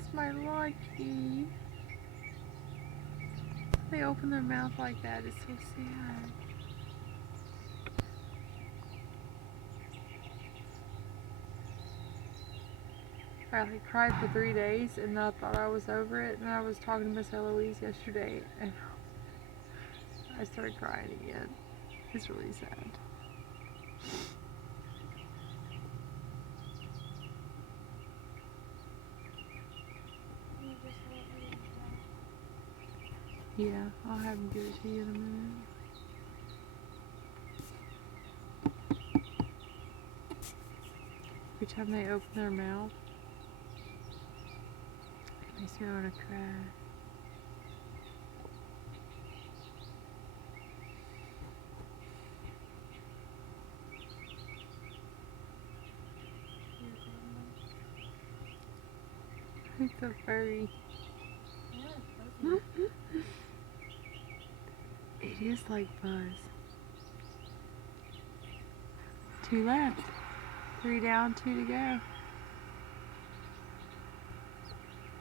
He's my lucky. They open their mouth like that. It's so sad. I cried for 3 days and I thought I was over it. And I was talking to Miss Eloise yesterday and I started crying again. It's really sad. Yeah, I'll have him give it to you in a minute. Every time they open their mouth, it makes me want to cry. It's so furry. It is like Buzz. 2 left. 3 down, 2 to go.